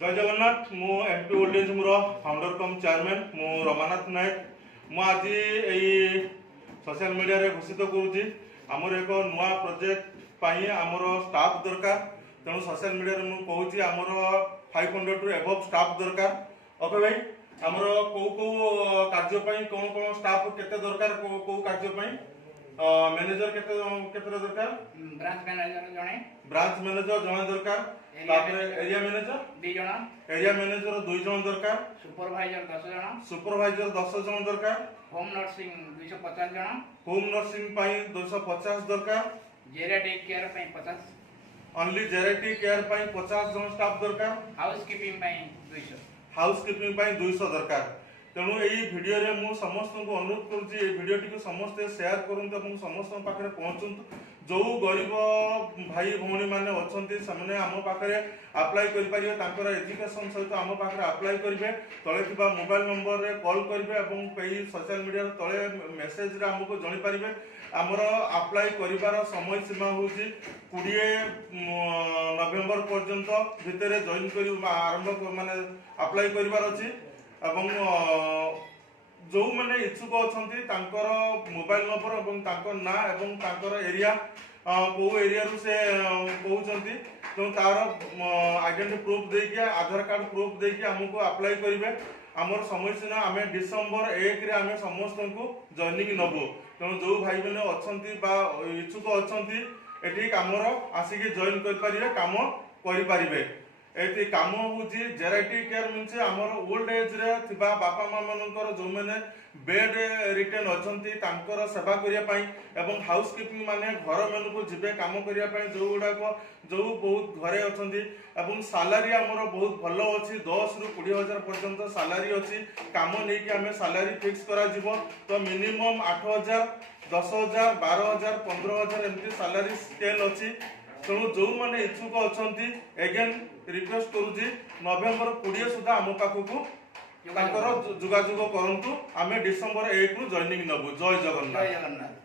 जय जगन्नाथ मु MP old age founder कम chairman मु रमानाथ नायक मु आज यही सोशल मीडिया रे घोषित करूची आमर एक नुआ प्रोजेक्ट पाई आमर स्टाफ दरकार तेणु सोशल मीडिया रे मु कहूची आमर 500 टू एबव स्टाफ दरकार। ओके भाई आमर को कार्य पाई कोन कोन स्टाफ केते दरकार को कार्य पाई मैनेजर केते दरकार ब्रांच मैनेजर जणे दरकार तापर एरिया मैनेजर 2 जण एरिया मैनेजर 2 जण दरकार सुपरवाइजर 10 जण दरकार होम नर्सिंग 250 जण होम नर्सिंग पाई 250 दरकार जेरियाट्रिक केयर पाई 50 ओनली जेरियाट्रिक केयर पाई 50 जण स्टाफ दरकार हाउसकीपिंग पाई 200 हाउसकीपिंग पाई 200 दरकार। तेणु यही भिडियो रे मु समस्त को अनुरोध करूची ए भिडियो टी समस्त शेयर करंतु এবং समस्त पाखरे पहुंचंतु जो गरीब भाई भौणी माने अछंती सने आम पाखरे अप्लाई करि परिबे तांकर एजुकेशन सहित आम पाखरे अप्लाई करिवे तळे थिबा मोबाइल नंबर रे कॉल करिवे एवं कई सोशल मीडिया तळे मेसेज रे हमको जणि परिबे हमर अप्लाई करिवार समय सीमा होची 20 नवेम्बर पर्यंत भितरे जॉइन करि आरंभ माने अप्लाई करिवार अछि एवं जो मैंने इच्छुक अच्छा मोबाइल नंबर और तांकर ना एवं तांकर एरिया को एरिया रु से कहते तो तार आइडेंटिटी प्रूफ देके आधार कार्ड प्रूफ देके हमको अप्लाई करेंगे आमर समय सीना आम डिसेम्बर 1 रे आम समस्त को जॉइनिंग नबू तेणु जो भाई मैंने अच्छा इच्छुक अच्छा ये आमर आसिक जॉइन करें कम करें ये कम हूँ जेराइटिक केयर मीन्स आमर ओल्ड एज रे थिबा बापा माँ मानकर जो मैंने बेड रिटेन अच्छा सेवा करने एवं हाउसकीपिंग माने घर मन को जीवे कम करने जो गुड़ाक जो बहुत घरे अच्छा सालारी आमर बहुत भल अच्छी 10 ରୁ 20,000 पर्यंत सालारी अच्छी कम नहीं कि आम सालारी फिक्स करा तो मिनिमम 8,000 10,000 12,000 15,000 एमती सालारी स्केल अच्छी। तेणु जो मैंने इच्छुक अच्छा एगेन रिक्वेस्ट करुँची नवेम्बर 20 सुधा आम पाखक जोगाजोग करंतु आमे डिसेम्बर 1 रु जॉइनिंग नबू। जय जगन्नाथ।